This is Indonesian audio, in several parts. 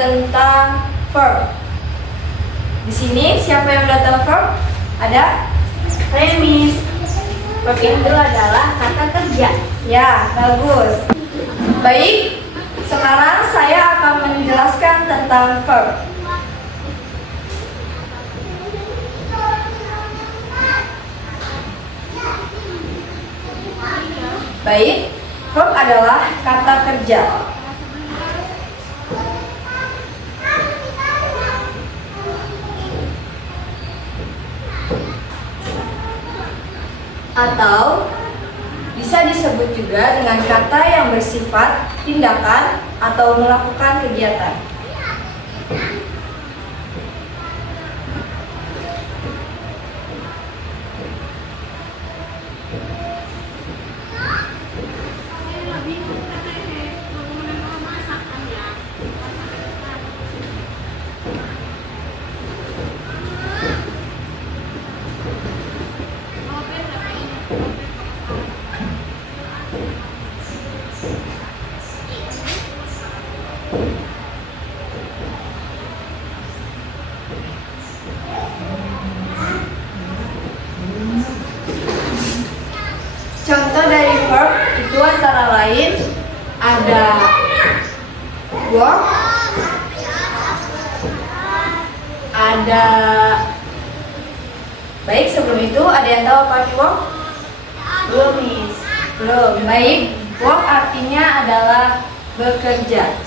tentang verb. Di sini siapa yang udah tahu verb? Ada? Premis. Verb itu adalah kata kerja. Ya, bagus. Baik, sekarang saya akan menjelaskan tentang verb. Baik, verb adalah kata kerja. Atau bisa disebut juga dengan kata yang bersifat tindakan atau melakukan kegiatan. Contoh dari verb itu antara lain ada work, ada. Baik, sebelum itu ada yang tahu apa arti work? Belum, Miss. Belum. Baik, work artinya adalah bekerja.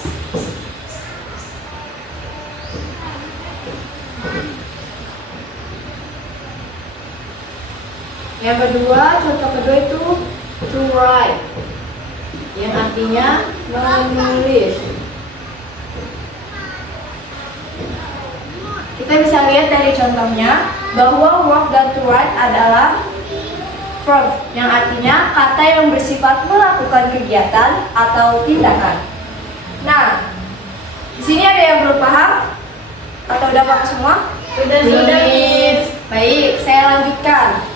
Yang kedua, contoh kedua itu to write, yang artinya menulis. Kita bisa lihat dari contohnya bahwa work dan to write adalah verb, yang artinya kata yang bersifat melakukan kegiatan atau tindakan. Nah, di sini ada yang belum paham atau udah paham semua? Sudah, Miss. Baik, saya lanjutkan.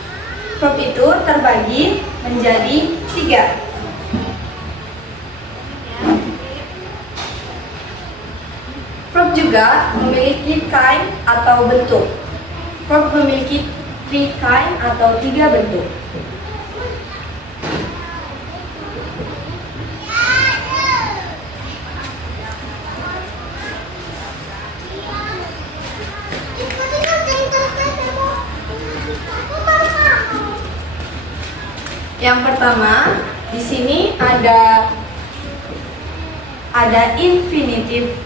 Verb itu terbagi menjadi 3. Verb juga memiliki kind atau bentuk. Verb memiliki 3 kind atau 3 bentuk. Yang pertama, di sini ada infinitive.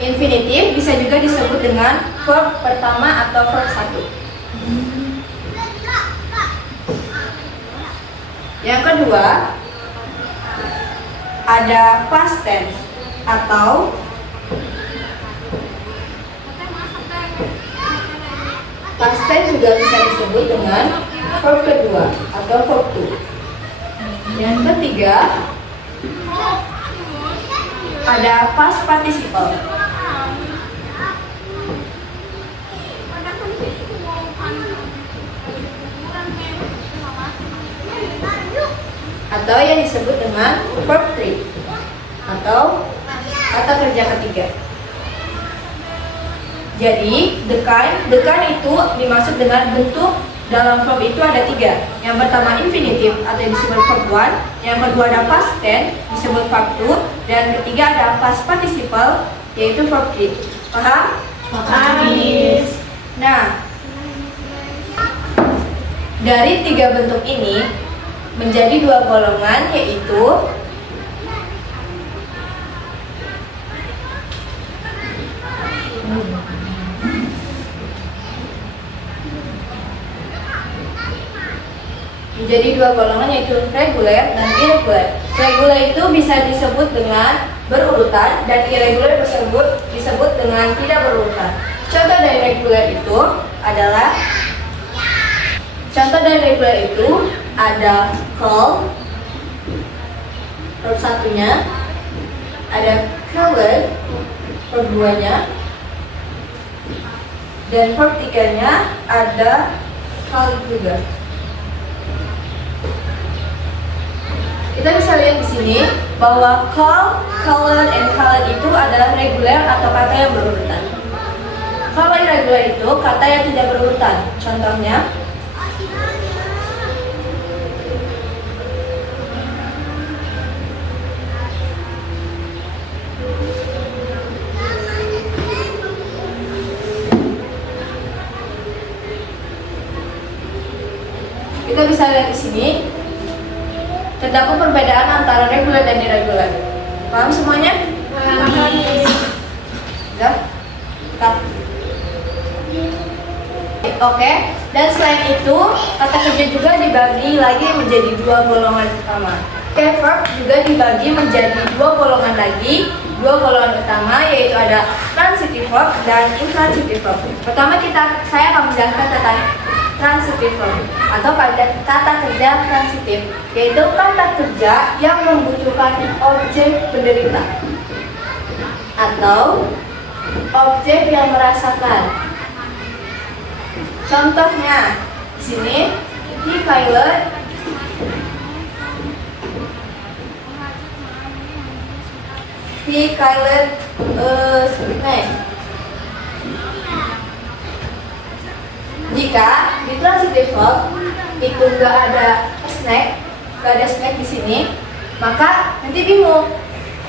Infinitive bisa juga disebut dengan verb pertama atau verb 1. Yang kedua, ada past tense atau past tense juga bisa disebut dengan verb kedua atau verb 2. Yang ketiga, ada past participle atau yang disebut dengan verb 3 atau kata kerja ketiga. Jadi, the kind itu dimaksud dengan bentuk dalam verb itu ada 3. Yang pertama infinitive atau yang disebut verb 1, yang kedua ada past tense disebut verb 2, dan ketiga ada past participle yaitu verb 3. Paham? Paham, Miss. Nah, dari 3 bentuk ini menjadi 2 golongan, yaitu reguler dan irregular. Reguler itu bisa disebut dengan berurutan dan irregular disebut dengan tidak berurutan. Contoh dari reguler itu adalah ada call, verb 1-nya, ada colored, verb 2-nya, dan verb 3-nya ada call juga. Kita bisa lihat di sini bahwa call, colored, and colored itu adalah reguler atau kata yang berurutan. Kalau irregular itu kata yang tidak berurutan. Contohnya, kita bisa lihat di sini terdapat perbedaan antara regular dan irregular. Paham semuanya? Sudah? Cut. Oke, dan selain itu kata kerja juga dibagi lagi menjadi dua golongan utama. Verb juga dibagi menjadi dua golongan lagi, dua golongan utama, yaitu ada transitive verb dan intransitive verb. Pertama saya akan menjelaskan tentang transitive verb atau kata kerja transitif, yaitu kata kerja yang membutuhkan objek penderita atau objek yang merasakan. Contohnya di sini, he pilot a snack. Jika di transitive verb itu nggak ada snack di sini, maka nanti bingung.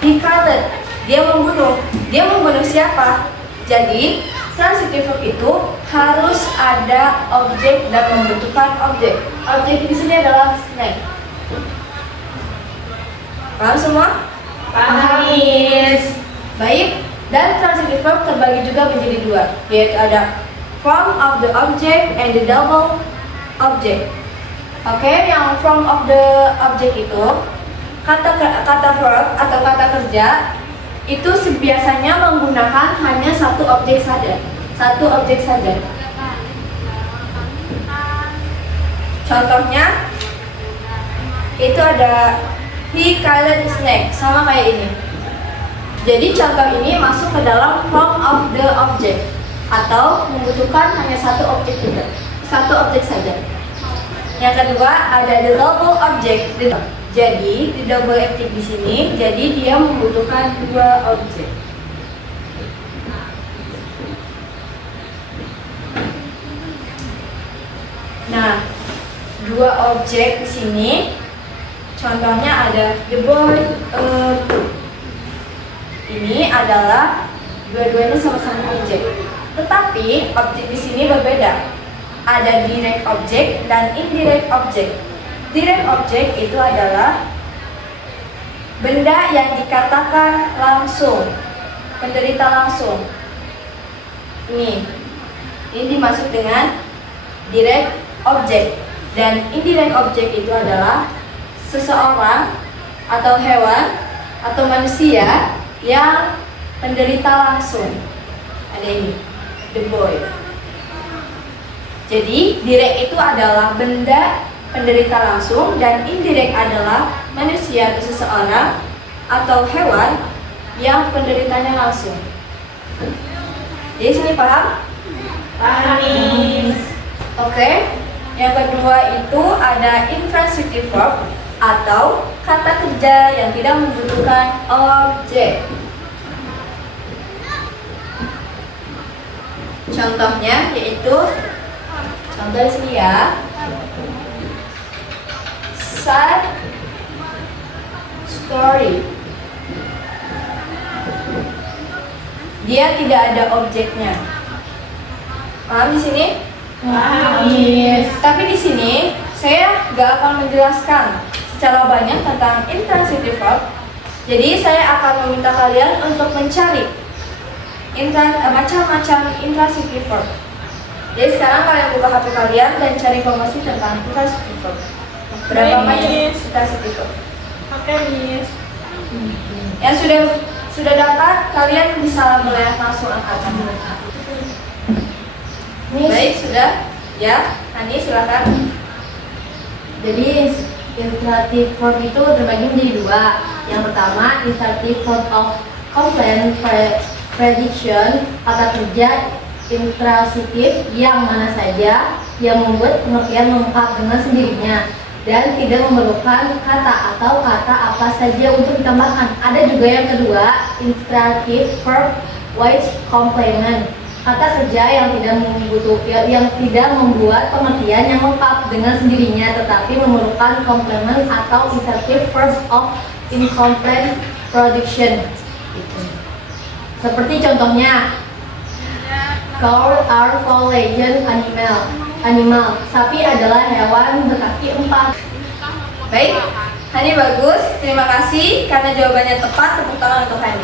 He killed, dia membunuh siapa? Jadi transitive verb itu harus ada objek dan membutuhkan objek. Objek di sini adalah snack. Paham semua? Paham, Miss. Baik, dan transitive verb terbagi juga menjadi dua, yaitu ada form of the object and the double object. Oke, yang form of the object itu kata verb atau kata kerja itu biasanya menggunakan hanya satu objek saja. Contohnya itu ada he killed snack, sama kayak ini. Jadi contoh ini masuk ke dalam form of the object atau membutuhkan hanya satu objek saja. Yang kedua ada the double object. Jadi di double object di sini, jadi dia membutuhkan dua objek. Nah, dua objek di sini, contohnya ada the boy. Ini adalah dua-duanya sama-sama objek. Tetapi objek di sini berbeda. Ada direct object dan indirect object. Direct object itu adalah benda yang dikatakan langsung, penderita langsung. Ini dimaksud dengan direct object. Dan indirect object itu adalah seseorang atau hewan atau manusia yang penderita langsung. Ada ini, the boy. Jadi direct itu adalah benda penderita langsung dan indirect adalah manusia atau seseorang atau hewan yang penderitanya langsung. Jadi sini paham? Paham, Miss. Oke. Yang kedua itu ada intransitive verb atau kata kerja yang tidak membutuhkan objek. Contohnya yaitu contoh di sini ya. Sad story. Dia tidak ada objeknya. Paham di sini? Paham, Miss. Tapi di sini saya nggak akan menjelaskan secara banyak tentang intransitive verb. Jadi saya akan meminta kalian untuk mencari macam-macam intransitive verb. Jadi sekarang kalian buka HP kalian dan cari informasi tentang intransitive verb. Berapa macam intransitive verb? Oke, Miss. Yang sudah dapat, kalian bisa mulai langsung angkat. Baik, sudah? Ya, Hani silakan. Jadi illustrative verb itu terbagi menjadi dua. Yang pertama illustrative verb of complaint prediction, kata kerja intransitif yang mana saja yang membuat pengertian lengkap dengan sendirinya. dan tidak memerlukan kata atau kata apa saja untuk ditambahkan. Ada juga yang kedua, instructive verb with complement. Kata kerja yang tidak membuat pengertian yang lengkap dengan sendirinya, tetapi memerlukan complement atau instructive verb of incomplete production. Seperti contohnya, cows are four-legged animal. Sapi adalah hewan berkaki 4. Baik, Hani bagus. Terima kasih karena jawabannya tepat. Tepuk tangan untuk Hani.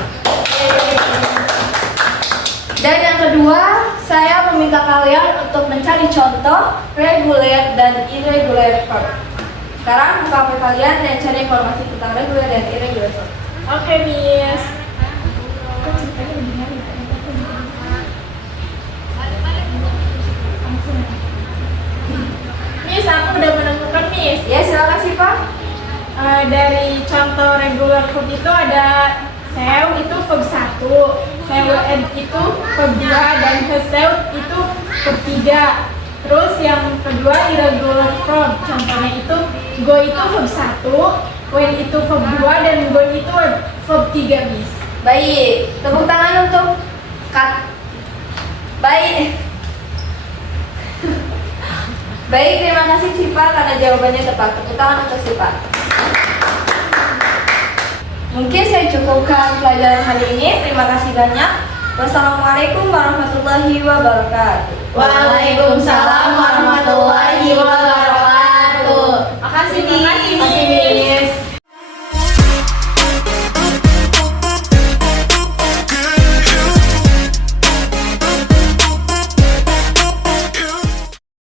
Dan yang kedua, saya meminta kalian untuk mencari contoh regular dan irregular verb. Sekarang buka HP kalian dan cari informasi tentang regular dan irregular verb. Oke, Miss. Miss, aku udah menemukan, Miss. Ya, silakan sih Pak. Dari contoh regular verb itu ada sew itu verb 1, sewed itu verb 2, dan hesewed itu verb 3. Terus yang kedua irregular verb, contohnya itu go itu verb 1, when itu verb 2, dan gone itu verb 3, Miss. Baik, tepuk tangan untuk Baik. Baik, terima kasih Cipa karena jawabannya tepat. Tepuk tangan untuk Cipa. Mungkin saya cukupkan pelajaran hari ini. Terima kasih banyak. Wassalamualaikum warahmatullahi wabarakatuh. Waalaikumsalam warahmatullahi wabarakatuh.